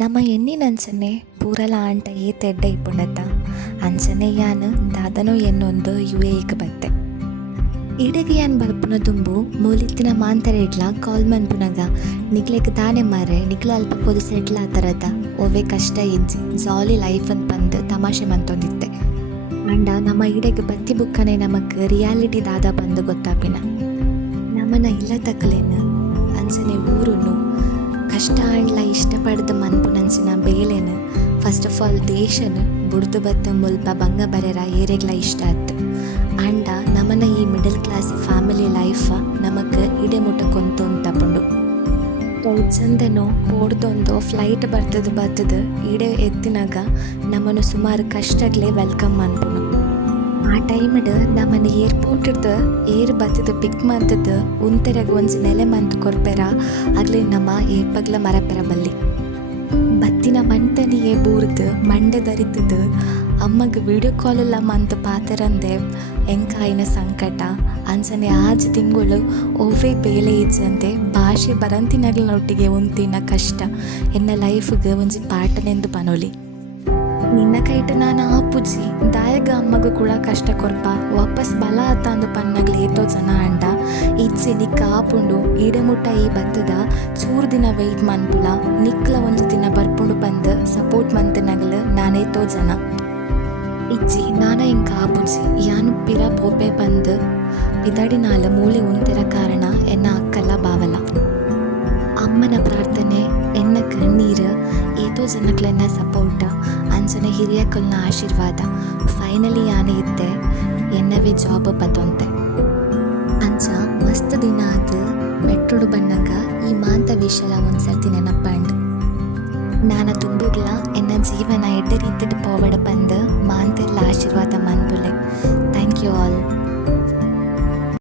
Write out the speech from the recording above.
ನಮ್ಮ ಎಣ್ಣಿನಂಚನೆ ಪೂರಲ ಆಂಟ ಏತೆಡ್ಡ ಇಪ್ಪುಂಡತ ಅಂಚನೆ ಯಾನ್ ದಾದನೋ ಎನ್ನೊಂದು UAEಗೆ ಬತ್ತೆ. ಇಡೆಗೆ ಯಾನ್ ಬಲ್ಪುನ ತುಂಬು ಮೂಲಿತ್ತಿನ ಮಾಂತರೇಡ್ಲ ಕಾಲ್ ಮನ್ಪುನಗ ನಿಗ್ಲೆಗ್ ತಾನೆ ಮಾರೆ ನಿಗ್ಲ ಅಲ್ಪ ಪೊದು ಸೆಟ್ಲ್ ಆತರದ ಒವ್ವೆ ಕಷ್ಟ ಇಜ್ಜಿ ಜಾಲಿ ಲೈಫ್ ಅಂತ ಬಂದು ತಮಾಷೆ ಮಂತೊಂದಿತ್ತೆ. ಅಂಡ ನಮ್ಮ ಇಡೆಗೆ ಬತ್ತಿ ಬುಕ್ಕನೆ ನಮಕ್ ರಿಯಾಲಿಟಿ ದಾದ ಬಂದು ಗೊತ್ತಾಪಿನ ನಮ್ಮನ ಇಲ್ಲ ತಕ್ಕಲೇನು ಅಂಚನೆ ಊರುನು ಕಷ್ಟ ಆಂಡ್ಲ ಇಷ್ಟಪಡ್ದು ಮನ್ಪುನಂಚಿನ ಬೇಲೆನು ಫಸ್ಟ್ ಆಫ್ ಆಲ್ ದೇಶನು ಬುಡ್ದು ಬತ್ತ ಮುಲ್ಪ ಬಂಗ ಬರೆರ ಏರೆಗ್ಲ ಇಷ್ಟ ಆಯ್ತು. ಅಂಡ ನಮ್ಮನ ಈ ಮಿಡಲ್ ಕ್ಲಾಸ್ ಫ್ಯಾಮಿಲಿ ಲೈಫ್ ನಮಕ್ ಇಡೆ ಮುಟ್ಟ ಕೊಂತೊಂದು ತಪುಂಡು. ಚಂದನೋ ಪೋಡ್ದೊಂದು ಫ್ಲೈಟ್ ಬರ್ತದ ಇಡೆ ಎತ್ತಿನಾಗ ನಮ್ಮನ್ನು ಸುಮಾರು ಕಷ್ಟಗ್ಲೇ ವೆಲ್ಕಮ್ ಮನ್ಪುನು. ಆ ಟೈಮ್ಡ್ ನಮ್ಮನ್ನು ಏರ್ಪೋರ್ಟ್ದ ಏರ್ ಬತ್ತದ ಪಿಕ್ ಮಂತದ ಉಂತೆರೆಗ ಒಂಜಿ ನೆಲೆ ಮಂತ್ ಕೊರ್ಪೆರ ಅಗ್ಲಿ ನಮ್ಮ ಏಪಗ್ಲ ಮರಪೆರ ಬಲ್ಲಿ ಬತ್ತಿನ ಮಂಟನಿಯೇ ಬೂರ್ದು ಮಂಡೆ ದರಿತದ ಅಮ್ಮಗ ವಿಡಿಯೋ ಕಾಲೆಲ್ಲ ಮಂತ್ ಪಾತೆರಂದೆ ಎಂಕಾಯಿನ ಸಂಕಟ ಅಂಚನೆ ಆಜಿ ತಿಂಗಳು ಒವ್ವೆ ಬೇಲೆ ಇಜ್ಜಂತೆ ಭಾಷೆ ಬರಂತಿನಗ್ಲನೊಟ್ಟಿಗೆ ಉಂತಿನ ಕಷ್ಟ ಎನ್ನ ಲೈಫ್ಗೆ ಒಂಜಿ ಪಾಠನೆಂದು ಪನೊಲಿ. ನಿನ್ನ ಕೈಟ ನಾನು ಆಪುಜಿ ದಾಯಗ ಅಮ್ಮಗೂ ಕೂಡ ಕಷ್ಟ ಕೊರ್ಪ ವಾಪಸ್ ಬಲ ಆತ ಅಂದು ಪನ್ನಗ್ಲಿ ಏತೋ ಜನ ಅಂಡ ಇಜ್ಜಿ ನಿಕ್ಕ ಆಪುಂಡು ಈಡೆಮುಟ್ಟ ಈ ಬತ್ತದ ಚೂರು ದಿನ ವೆಯ್ಟ್ ಮನ್ಪುಲ ನಿಕ್ಲ ಒಂದು ದಿನ ಬರ್ಪುಂಡು ಬಂದು ಸಪೋರ್ಟ್ ಮಂತನಗ್ಲು ನಾನೇತೋ ಜನ ಇಜ್ಜಿ ನಾನ ಇಂಕ ಆಪುಜಿ ಯಾನು ಪಿರ ಪೋಪೆ ಬಂದು ಪಿದಡಿನಾಲ ಮೂಲೆ ಉಂತೆರ ಕಾರಣ ಎನ್ನ ಅಕ್ಕಲ್ಲ ಬಾವಲ. ಅಮ್ಮನ ಪ್ರಾರ್ಥನೆ ಎನ್ನ ಕಣ್ಣೀರು ಏತೋ ಜನಕ್ಲೆನ್ನ ಸಪೋರ್ಟ ಅಂಚನೆ ಹಿರಿಯಕಲ್ನ ಆಶೀರ್ವಾದ ಫೈನಲಿ ಯಾನೇ ಇದ್ದೆ ಎನ್ನವೇ ಜಾಬ್ ಬತ್ತೊಂತೆ ಅಂಚ ಮಸ್ತ್ ದಿನ ಆದ ಮೆಟ್ರೋಡು ಬಣ್ಣಗ ಈ ಮಾಂತ ವಿಷಲ ಒಂದ್ಸರ್ತಿ ನೆನಪಂಡು ನಾನು ತುಂಬುಗ್ಲ ಎನ್ನ ಜೀವನ ಎಡ್ಡ ರೀತಿಡ್ ಪೋವಡ ಬಂದು